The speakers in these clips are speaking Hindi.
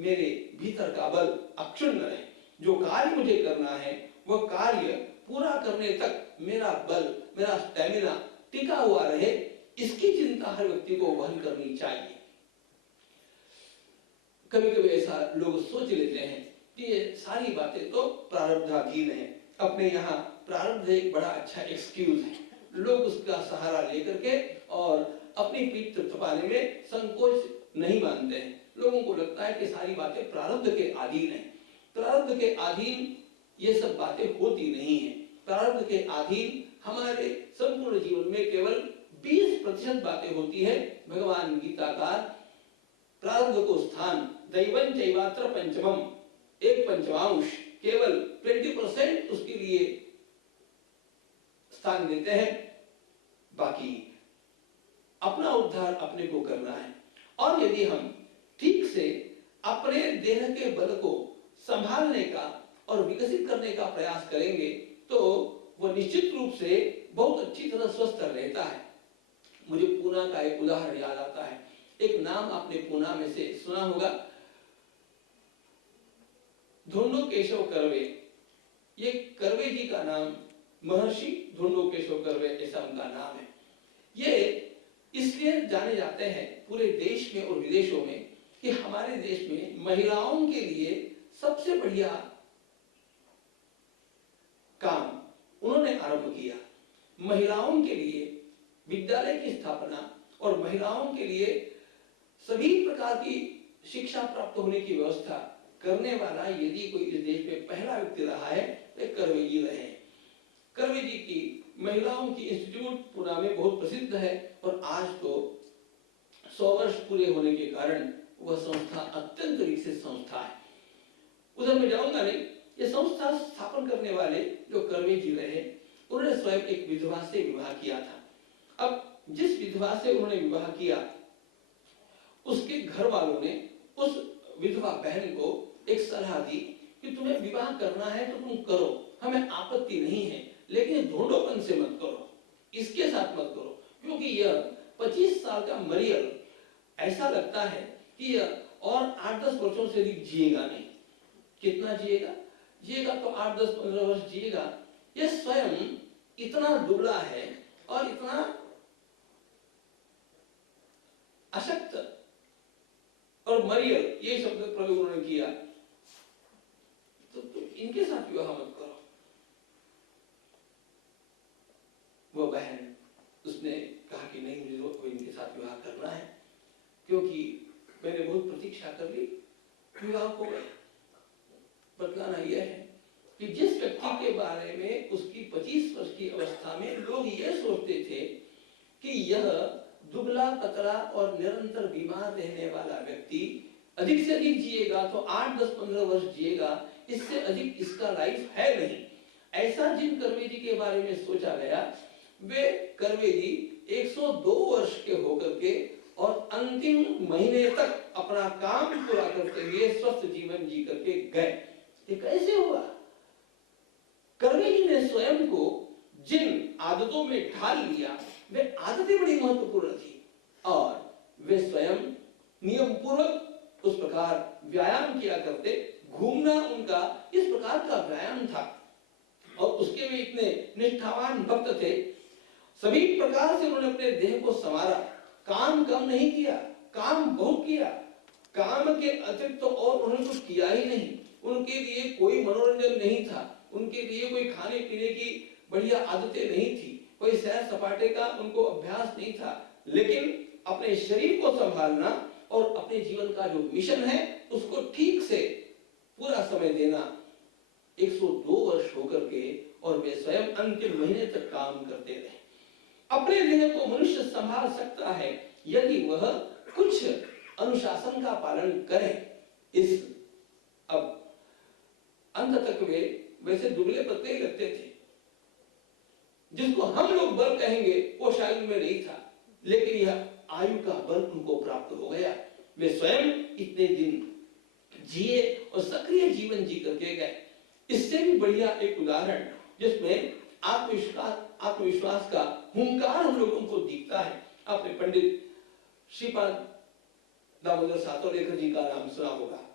मेरे भीतर का बल अक्षुण्ण रहे, जो कार्य मुझे करना है वह कार्य पूरा करने तक मेरा बल, मेरा स्टैमिना टिका हुआ रहे, इसकी चिंता हर व्यक्ति को वहन करनी चाहिए। कभी कभी ऐसा लोग सोच लेते हैं कि ये सारी बातें तो प्रारब्धाधीन है, अपने यहाँ प्रारब्ध एक बड़ा अच्छा एक्सक्यूज है, लोग उसका सहारा लेकर के और अपनी पीठ थपथपाने में संकोच नहीं मानते हैं। लोगों को लगता है कि सारी बातें प्रारब्ध के अधीन है। प्रारब्ध के अधीन ये सब बातें होती नहीं है। प्रारब्ध के अधीन हमारे संपूर्ण जीवन में केवल 20% बातें होती है। भगवान गीताकार प्रारब्ध को स्थान दैवं चैवात्र पंचमम, एक पंचमांश, केवल 20% उसके लिए स्थान देते हैं। बाकी अपना उद्धार अपने को करना है। और यदि हम ठीक से अपने देह के बल को संभालने का और विकसित करने का प्रयास करेंगे तो वह निश्चित रूप से बहुत अच्छी तरह स्वस्थ रहता है। मुझे पूना का एक उदाहरण याद आता है। एक नाम आपने पूना में से सुना होगा, धोंडो केशव कर्वे। ये कर्वे जी का नाम, महर्षि धोंडो केशव कर्वे ऐसा उनका नाम है। ये इसलिए जाने जाते हैं पूरे देश में और विदेशों में कि हमारे देश में महिलाओं के लिए सबसे बढ़िया काम उन्होंने आरंभ किया। महिलाओं के लिए विद्यालय की स्थापना और महिलाओं के लिए सभी प्रकार की शिक्षा प्राप्त होने की व्यवस्था करने वाला यदि कोई इस देश में पहला व्यक्ति रहा है तो कर्वे जी रहे हैं। कर्वे जी की महिलाओं की इंस्टीट्यूट पुणे में बहुत प्रसिद्ध है और आज तो 100 वर्ष पूरे होने के कारण वह संस्था अत्यंत विकसित संस्था है। उधर मैं जाऊंगा नहीं। ये संस्था स्थापन करने वाले जो कर्वे जी रहे, उन्होंने स्वयं एक विधवा से विवाह किया था। अब जिस विधवा से उन्होंने विवाह किया, उसके घर वालों ने उस विधवा बहन को एक सलाह दी कि तुम्हें विवाह करना है तो तुम करो, हमें आपत्ति नहीं है, लेकिन ढोंढोपन से मत करो, इसके साथ मत करो, क्योंकि यह 25 साल का मरियल ऐसा लगता है कि यह और 8-10 वर्षों से अधिक जिएगा नहीं। कितना जिएगा? जिएगा तो 8-10-15 वर्ष जिएगा। यह स्वयं इतना दुबला है और इतना अशक्त और मरियल, ये शब्द प्रयोग उन्होंने किया, तो इनके साथ विवाह मत करो। वो बहन, उसने कहा कि नहीं, मुझे इनके साथ विवाह करना है, क्योंकि मैंने बहुत प्रतीक्षा कर ली, विवाह हो गया। बतलाना यह है कि जिस व्यक्ति के बारे में उसकी 25 वर्ष की अवस्था में लोग ये सोचते थे कि यह दुबला पतला और निरंतर बीमार रहने वाला व्यक्ति अधिक से अधिक जिएगा तो 8-10-15 वर्ष जिएगा, इससे अधिक इसका लाइफ है नहीं, ऐसा जिन कर्वे जी के बारे में सोचा गया, वे कर्वे जी 102 वर्ष के होकर के और अंतिम महीने तक अपना काम पूरा करते हुए स्वस्थ जीवन जी करके गए। ये कैसे हुआ? कर्वे जी ने स्वयं को जिन आदतों में ढाल लिया, वे आदतें बड़ी महत्वपूर्ण थी और वे स्वयं नियम पूर्वक उस प्रकार व्यायाम किया करते। घूमना उनका इस प्रकार का व्यायाम था और उसके वे इतने निष्ठावान भक्त थे। सभी प्रकार से उन्होंने अपने देह को संवारा, काम कम नहीं किया, काम बहुत किया। काम के अतिरिक्त तो और उन्होंने कुछ किया ही नहीं। उनके लिए कोई मनोरंजन नहीं था, उनके लिए कोई खाने पीने की बढ़िया आदतें नहीं थी, कोई सैर सपाटे का उनको अभ्यास नहीं था, लेकिन अपने शरीर को संभालना और अपने जीवन का जो मिशन है उसको ठीक से पूरा समय देना। 102 वर्ष होकर के और वे स्वयं अंतिम महीने तक काम करते रहे। अपने देह को मनुष्य संभाल सकता है यदि वह कुछ अनुशासन का पालन करे। इस अब अंत तक वे वैसे दुबले पतले ही लगते थे, जिसको हम लोग बल कहेंगे वो शायद उनमें नहीं था, लेकिन यह आयु का बल उनको प्राप्त हो गया। वे स्वयं इतने दिन जिए और सक्रिय जीवन जी करके गए। इससे भी बढ़िया एक उदाहरण जिसमें आत्मविश्वास का हुंकार हम लोगों को दिखता है, आपने पंडित श्रीपाद दामोदर सातोलेकर जी का नाम सुना होगा।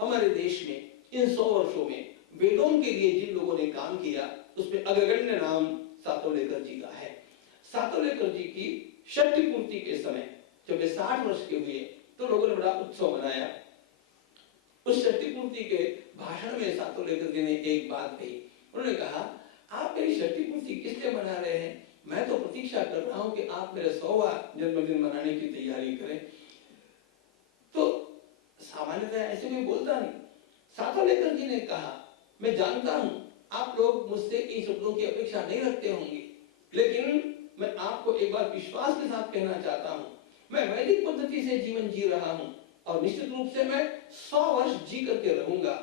हमारे देश में इन 100 वर्षों में वेदों के लिए जिन लोगों ने काम किया उसमें अग्रगण्य नाम सातोलेकर जी का है। सातोलेकर जी की शक्ति पूर्ति के समय जब वे 60 वर्ष के हुए तो लोगों ने बड़ा उत्सव मनाया। उस शक्ति पूर्ति के भाषण में सातोलेकर जी ने एक बात कही। उन्होंने कहा, आप मेरी शक्ति पूर्ति किस लिए मना रहे हैं? मैं तो प्रतीक्षा कर रहा हूं कि आप मेरे 100वां जन्मदिन मनाने की तैयारी करें। तो सामान्यतः ऐसे कोई बोलता नहीं। सातोलेकर जी ने कहा, मैं जानता हूं आप लोग मुझसे इन शब्दों की अपेक्षा नहीं रखते होंगे, लेकिन मैं आपको एक बार विश्वास के साथ कहना चाहता हूं, मैं वैदिक पद्धति से जीवन जी रहा हूं और निश्चित रूप से मैं 100 वर्ष जी करके रहूंगा।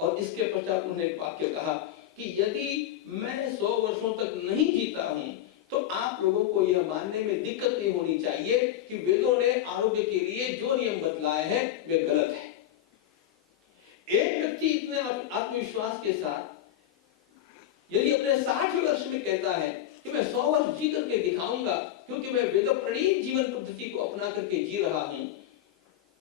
और इसके पश्चात उन्होंने एक वाक्य कहा कि यदि मैं 100 वर्षों तक नहीं जीता हूं तो आप लोगों को यह मानने में दिक्कत नहीं होनी चाहिए कि वेदों ने आरोग्य के लिए जो नियम बतलाए हैं वे गलत है। एक व्यक्ति इतने आत्मविश्वास के साथ यदि अपने 60 वर्ष में कहता है कि मैं 100 वर्ष जी करके दिखाऊंगा क्योंकि मैं वेद प्रणीत जीवन पद्धति को अपना करके जी रहा हूं,